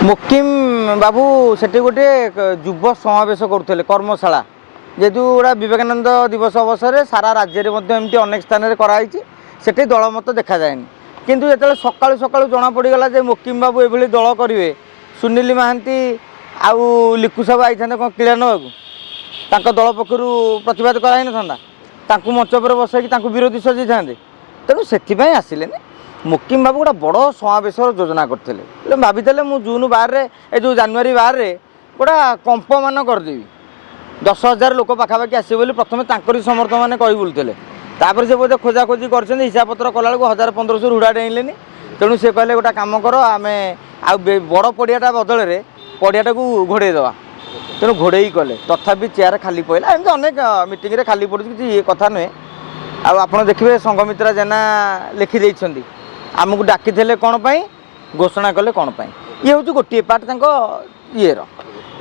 मुकिम बाबू सेठी गोटे युव समावेश करुले कर्मशाला जेहेतु गोटा विवेकानंद दिवस अवसर में सारा राज्य में एमती अनेक स्थान में कराई से दल मत देखा जाए किंतु जो सका सका जना पड़गला मुकिम बाबू ये दल करेंगे सुनील महांती आउ लिकु साहब आई था कौन किड़ा नाक दल पक्षर प्रतिवाद कराई ना मंच पर बसैक विरोधी सजै था तेणु से आसिले मुकिम बाबू गोटे बड़ समावेश योजना करते भाभी जून 12 जो जानुरी 12 गोटा कंप मान करदेवी 10,000 लोक पाखापाखि आसवे बोली प्रथम तांकरी समर्थक मैंने कही बुलूले तापर से बोधे खोजाखोजी कर हिसाब पत्र कला 1,000-1,500 हुड़ा डेले तेणु से कहले गोटा कम कर आम आ बड़ पड़ियाटा बदल में पड़ियाटा को घोड़ेदवा तेणु घोड़े कले तथापि चेयर खाली पड़ा एमती अनेक मीटिंग खाली पड़ू कि ये कथा नुहे आप देखिए संघमित्रा जेना लिखिदे आमको डाकी कौन पाई घोषणा कले कौन पाई ये हूँ गोटे पार्ट ये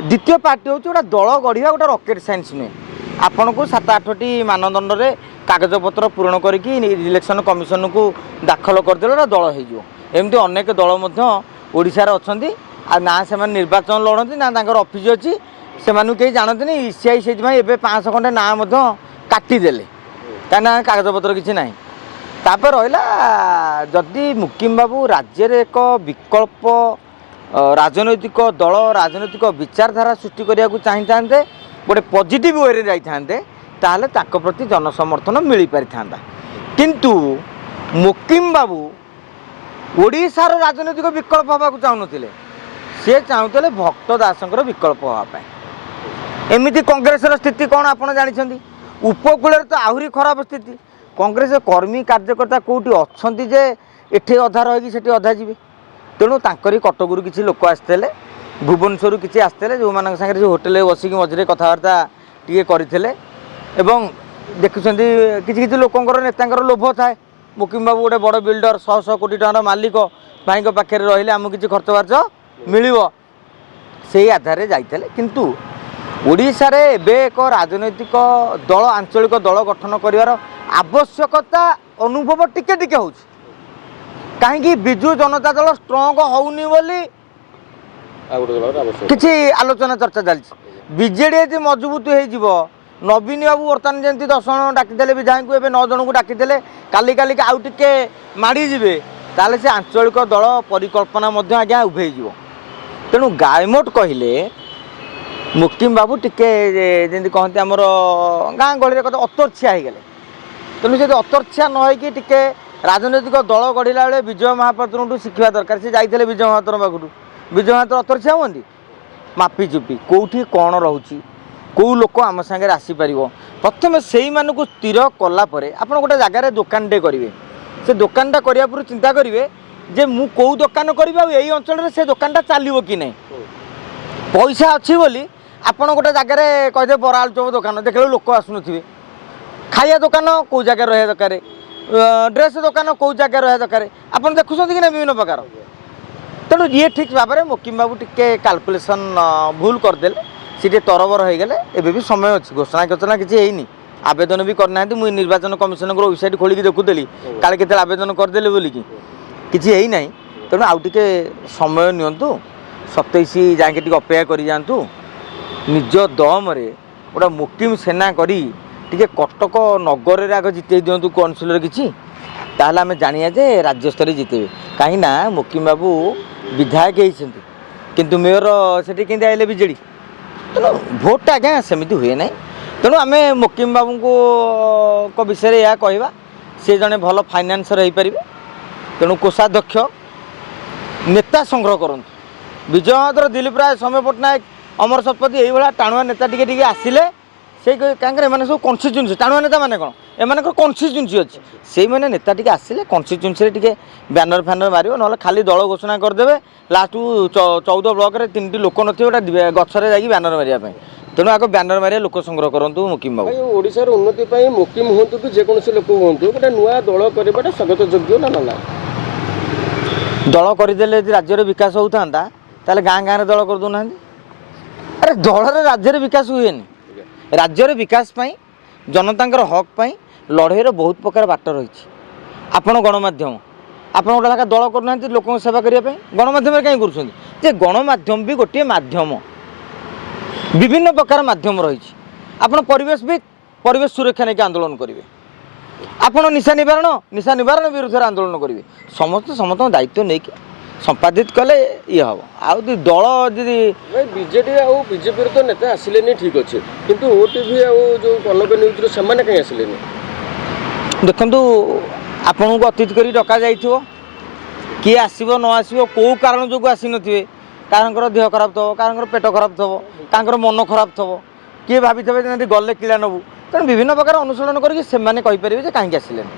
द्वितीय पार्ट हूँ गोटे दल गढ़ा गोटे रॉकेट साइंस नुहे आपन को 7-8टी मानदंड रे कागजपत्र पूरण करके इलेक्शन कमिशन को दाखल करदे दल होमती अनेक दल ओडिशार अच्छी ना से निर्वाचन लड़ती ना ऑफिस अच्छी से कहीं जानते ईसीआई से 500 खंडे ना काटिदेले कहीं कागजपत्र किसी ना तापर रहा जदि मुकिम बाबू राज्य रे एक विकल्प राजनैतिक दल राजनैतिक विचारधारा सृष्टि करने को चाही था गोटे पॉजिटिव वे जाते ताहले ताक प्रति जनसमर्थन मिल पारि था किंतु मुकिम बाबू ओडिशार राजनैतिक विकल्प हवा चाहूले सी चाहूले भक्त दासंकर विकल्प हाँपाई एमती कांग्रेस स्थिति कौन आप जानते उपकूल तो आहरी खराब स्थिति कांग्रेस कर्मी कार्यकर्ता कौटी अच्छा जे एठे अधा रही से अधा जी तेणु तांकरी कटकरू किसी लोक आसते भुवनेश्वर किसी आसते जो मान सागर होटेल बसिक मझे कथबार्ता टी करते देखुं किसी लोकर नेता लोभ थाए मुकिम बाबू गोटे बड़ बिल्डर 100 कोटी टकर मालिक भाई पाखे रही आमको किसी खर्च बार्च मिल से आधार जाते किंतु ओडिशा रे एबे एक राजनैतिक दल आंचलिक दल गठन कर आवश्यकता अनुभव टिके टिके हो कहीं बिजु जनता दल स्ट्रंग होनी बोली किसी आलोचना चर्चा चलती बीजेडी मजबूत हो नवीन बाबू बर्तमान जमी 10 जन डाकिदे विधायक को 9 जन को डाकिदे काली काली आउ टे माड़ी जी ताले से आंचलिक दल परिकल्पना आज्ञा उभे तेणु गायमोट कहले मुकिम बाबू टिके जमी कहते आमर गाँ गहली कत अतर्छिया हो गले तेणु से अतर्छिया नई टिके राजनैतिक दल गढ़ला बेले विजय महापात्र शिखा दरकार से जाते विजय महापात्र पाखु विजय महापात्र अतर्छिया हमें मापी चुपी कौटी कौन रोचे कौ लोक आम सागे आसीपर प्रथम से को स्थिर कलापर आप गोटे जगार दुकानटे करेंगे से दुकानटा करने पूर्व चिंता करेंगे जे मु कौ दुकान करी यही अंचल से दुकानटा चलो कि नहीं पैसा अच्छी बोली आपड़ गोटे जगार कहते बरा आलुचप दुकान देख लोक आसुन खाया दुकान कौ जगह रहा दरकार ड्रेस दुकान कौ जगह रहा दरकार आप देखुं कि ना विभिन्न प्रकार तेणु ये ठीक भाव में मुकिम बाबू टिके कैलकुलेशन भूल करदे सी तरबर हो गले एबे भी समय अच्छी घोषणा किसी है आवेदन भी करना मुझे निर्वाचन कमिशन वेबसाइट खोलिक देखुली काले के आवेदन करदे बोलिकी किसी है ना तेणु आउ टे समय नियंतु 27 जाके अपेक्षा कर जातु निज दम रे गोटा मुकिम सेना करी टे कटक नगर में आग जिते दिंतु काउनसिलर किसी ताहले आम जानिया जे राज्य स्तर जितेबे कहीं मुकिम बाबू विधायक होती किंतु मेयर से केंद्र आइले बीजेडी तेणु भोटा आज्ञा सेमती हुए ना तेणु आम मुकिम बाबू को विषय यह कहवा सी जड़े भल फाइनान्सर हो पारे तेणु कोषाध्यक्ष नेता संग्रह करूँ विजय महापात्र दिलीप राय सौम्य पट्टनायक अमर शतपथी यही टाणुआ नेता टी आसिले से कहीं सब कन्स्टिट्यून्सी टाणुआ नेता मैंने कौन एम कन्स्टिट्यून्सी अच्छी से मैंने नेता टी आसिले कन्स्टिट्यून्सी टे बैनर फैनर मार ना खाली दल घोषणा करदे लास्ट 14 ब्लॉक रे 3टी लोक नथिबे गोटे गछरे जाई बैनर मारिया तेणु आगे बैनर मारिया लोक संग्रह करूँ मुकिम बाबू ओडिशार उन्नति मुकिम हूँ कि जेकोसी लोक हूँ गोटे नुआ दल करवाटा स्वागत योग्य ना ना दल करदे राज्यर विकास होता ताले गाँ गाँव दल कर दूना अरे दल राज्य विकास हुए राज्यर विकास जनता हक लड़ाई बहुत प्रकार बाट रही आपण गणमाध्यम ଆପଣ ଗୋଟେ ଲେଖା ଦଳ କରୁନାହାନ୍ତି ଲୋକଙ୍କ ସେବା କରିବା ପାଇଁ ଗଣମାଧ୍ୟମରେ କାହିଁ କରୁଛନ୍ତି ଯେ ଗଣମାଧ୍ୟମ ବି ଗୋଟିଏ ମାଧ୍ୟମ ବିଭିନ୍ନ ପ୍ରକାର ମାଧ୍ୟମ ରହିଛି ଆପଣ ପରିବେଶବିତ୍ ପରିବେଶ ସୁରକ୍ଷା ନେଇକି ଆନ୍ଦୋଳନ କରିବେ ଆପଣ ନିଶା ନିବାରଣ ବିରୁଦ୍ଧରେ ଆନ୍ଦୋଳନ କରିବେ ସମସ୍ତେ ସମସ୍ତଙ୍କ ଦାୟିତ୍ୱ ନେଇକି ସମ୍ପାଦିତ କଲେ ଇଏ ହେବ ଆଉ ଯଦି ଦଳ ଯଦି ବିଜେଡି ଆଉ ବିଜେପିର ତ ନେତା ଆସିଲେନି ଠିକ୍ ଅଛି କିନ୍ତୁ ଓଟିଭି ଆଉ ଯେଉଁ କନକ ନ୍ୟୁଜ୍ର ସେମାନେ କାହିଁ ଆସିଲେନି ଦେଖନ୍ତୁ ଆପଣଙ୍କୁ ଅତିଥି କରି ଡକାଯାଇଥିବ କିଏ ଆସିବ ନ ଆସିବ କେଉଁ କାରଣ ଯୋଗୁଁ ଆସିନଥିବେ କାହାଙ୍କର ଦେହ ଖରାପ ଥିବ କାହାଙ୍କର ପେଟ ଖରାପ ଥିବ କାହାଙ୍କର ମନ ଖରାପ ଥିବ କିଏ ଭାବିଥିବେ ଯେମିତି ଗଲେ କିଳା ନେବୁ ତେଣୁ ବିଭିନ୍ନ ପ୍ରକାର ଅନୁଶୀଳନ କରିକି ସେମାନେ କହିପାରିବେ ଯେ କାହିଁକି ଆସିଲେନି